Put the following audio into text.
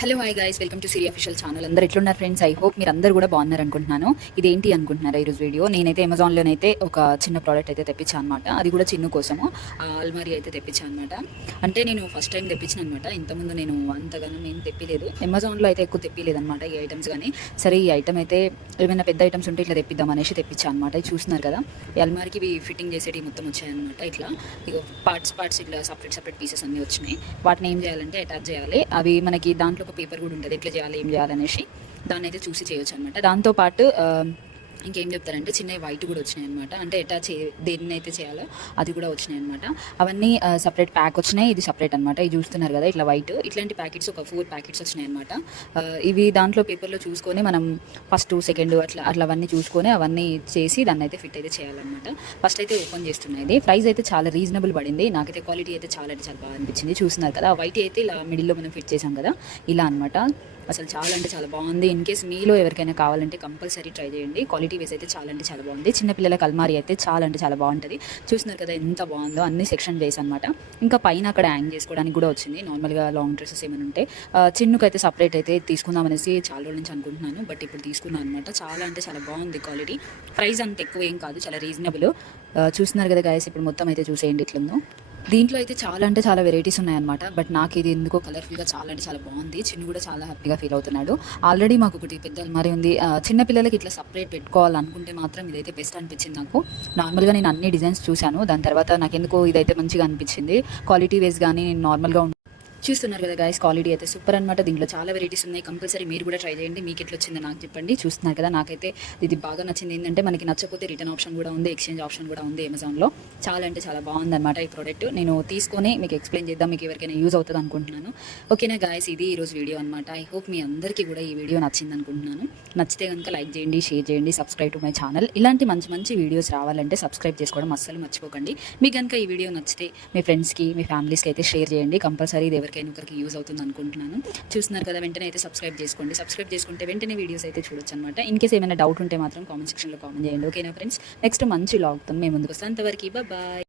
Hello hi guys, welcome to Siri official channel. అందరు ఎట్లున్నారు friends? I hope మీరు అందరూ కూడా బాగున్నారు అనుకుంటున్నాను. ఇదేంటి అనుకుంటున్నారా ఈరోజు వీడియో? నేనైతే అమెజాన్లోనైతే ఒక చిన్న ప్రోడక్ట్ అయితే తెప్పించాను అనమాట. అది కూడా చిన్న కోసము అల్మారీ అయితే తెప్పించాను అనమాట. అంటే నేను ఫస్ట్ టైం తెప్పించాను అనమాట. ఇంతకుముందు నేను అంతగానో ఏం తెప్పిలేదు, అమెజాన్లో అయితే ఎక్కువ తెప్పిలేదు అనమాట ఈ ఐటమ్స్. కానీ సరే ఈ ఐటమ్ అయితే ఏమైనా పెద్ద ఐటమ్స్ ఉంటే ఇట్లా తెప్పిద్దాం అనేసి తెప్పించాను అనమాట. ఇది చూస్తున్నారు కదా, ఈ అల్మారీకి ఇవి ఫిట్టింగ్ చేసేవి మొత్తం వచ్చాయన్నమాట. ఇట్లా ఇక పార్ట్స్ ఇట్లా సపరేట్ పీసెస్ అన్నీ వచ్చినాయి. వాటిని ఏం చేయాలంటే అటాచ్ చేయాలి. అవి మనకి దాంట్లో ఒక పేపర్ కూడా ఉంటుంది, ఎట్లా చేయాలి ఏం చేయాలనేసి దాన్ని అయితే చూసి చేయొచ్చు అనమాట. దాంతోపాటు ఇంకేం చెప్తారంటే చిన్న వైట్ కూడా వచ్చినాయి అనమాట. అంటే ఎట్లా దేన్ని అయితే చేయాలో అది కూడా వచ్చినాయి అనమాట. అవన్నీ సపరేట్ ప్యాక్ వచ్చినాయి, ఇది సపరేట్ అనమాట. ఇది చూస్తున్నారు కదా ఇట్లా వైట్, ఇట్లాంటి ప్యాకెట్స్ ఒక 4 ప్యాకెట్స్ వచ్చినాయి అనమాట. ఇవి దాంట్లో పేపర్లో చూసుకొని మనం ఫస్ట్ సెకండ్ అట్లా అవన్నీ చూసుకొని అవన్నీ చేసి దాన్ని అయితే ఫిట్ అయితే చేయాలన్నమాట. ఫస్ట్ అయితే ఓపెన్ చేస్తున్నాయి. ఇది ప్రైస్ అయితే చాలా రీజనబుల్ పడింది. నాకైతే క్వాలిటీ అయితే చాలా అంటే చాలా బాగా అనిపించింది. చూస్తున్నారు కదా, వైట్ అయితే ఇలా మిడిల్లో మనం ఫిట్ చేసాం కదా, ఇలా అనమాట. అసలు చాలా అంటే చాలా బాగుంది. ఇన్ కేస్ మీలో ఎవరికైనా కావాలంటే కంపల్సరీ ట్రై చేయండి. క్వాలిటీ వైజ్ అయితే చాలా అంటే చాలా బాగుంది. చిన్నపిల్లలకి అల్మారీ అయితే చాలా అంటే చాలా బాగుంటుంది. చూస్తున్నారు కదా ఎంత బాగుందో, అన్ని సెక్షన్ వేసి అనమాట. ఇంకా పైన అక్కడ హ్యాంగ్ చేసుకోవడానికి కూడా వచ్చింది. నార్మల్గా లాంగ్ డ్రెస్సెస్ ఏమైనా ఉంటే చిన్నుకైతే సపరేట్ అయితే తీసుకుందాం అనేసి చాలా రోజుల నుంచి అనుకుంటున్నాను, బట్ ఇప్పుడు తీసుకున్నాను అనమాట. చాలా అంటే చాలా బాగుంది క్వాలిటీ. ప్రైస్ అంత ఎక్కువ ఏం కాదు, చాలా రీజనబుల్. చూస్తున్నారు కదా గైస్, ఇప్పుడు మొత్తం అయితే చూసేయండి ఇట్లుందో. దీంట్లో అయితే చాలా అంటే చాలా వెరైటీస్ ఉన్నాయన్నమాట. బట్ నాకు ఇది ఎందుకో కలర్ఫుల్గా చాలా అంటే చాలా బాగుంది. చిన్ను కూడా చాలా హ్యాపీగా ఫీల్ అవుతున్నాడు. ఆల్రెడీ మాకు ఒకటి పెద్ద అల్మారీ ఉంది. చిన్నపిల్లలకి ఇట్లా సపరేట్ పెట్టుకోవాలనుకుంటే మాత్రం ఇదైతే బెస్ట్ అనిపించింది నాకు. నార్మల్గా నేను అన్ని డిజైన్స్ చూశాను, దాని తర్వాత నాకు ఎందుకో ఇదైతే మంచిగా అనిపించింది. క్వాలిటీ వైజ్ కానీ నేను నార్మల్గా చూస్తున్నారు కదా గైస్, క్వాలిటీ అయితే సూపర్ అనమాట. దీంట్లో చాలా వెరైటీస్ ఉన్నాయి. కంపల్సరీ మీరు కూడా ట్రై చేయండి. మీకు ఎట్లా వచ్చిందో నాకు చెప్పండి. చూస్తున్నారు కదా, నాకైతే ఇది బాగా నచ్చింది. ఏంటంటే మనకి నచ్చకపోతే రిటర్న్ ఆప్షన్ కూడా ఉంది, ఎక్స్చేంజ్ ఆప్షన్ కూడా ఉంది అమెజాన్లో. చాలా అంటే చాలా బాగుందన్నమాట ఈ ప్రోడక్ట్. నేను తీసుకొని మీకు ఎక్స్ప్లెయిన్ చేద్దాం, మీకు ఎవరికైనా యూజ్ అవుతుంది అనుకుంటున్నాను. ఓకేనా గైస్, ఇది ఈరోజు వీడియో అనమాట. ఐ హోప్ మీ అందరికీ కూడా ఈ వీడియో నచ్చింది అనుకుంటున్నాను. నచ్చితే కనుక లైక్ చేయండి, షేర్ చేయండి, సబ్స్క్రైబ్ టు మై ఛానల్. ఇలాంటి మంచి మంచి వీడియోస్ రావాలంటే సబ్స్క్రైబ్ చేసుకోవడం అస్సలు మర్చిపోకండి. మీకు కనుక ఈ వీడియో నచ్చితే మీ ఫ్రెండ్స్కి మీ ఫ్యామిలీస్కి అయితే షేర్ చేయండి. కంపల్సరీ ఇది ఎవరికైనా ఒకరికి యూజ్ అవుతుంది అనుకుంటున్నాను. చూస్తున్నారు కదా, వెంటనే అయితే సబ్స్క్రైబ్ చేసుకోండి. సబ్స్క్రైబ్ చేసుకుంటే వెంటనే వీడియోస్ అయితే చూడొచ్చు అనమాట. ఇన్ కేస్ ఏమైనా డౌట్ ఉంటే మాత్రం కామెంట్ సెక్షన్లో కామెంట్ చేయండి. ఓకేనా ఫ్రెండ్స్, నెక్స్ట్ మంచి లాగ్తో మేము ముందుకు వస్తాం. అంతవరకు బాయ్.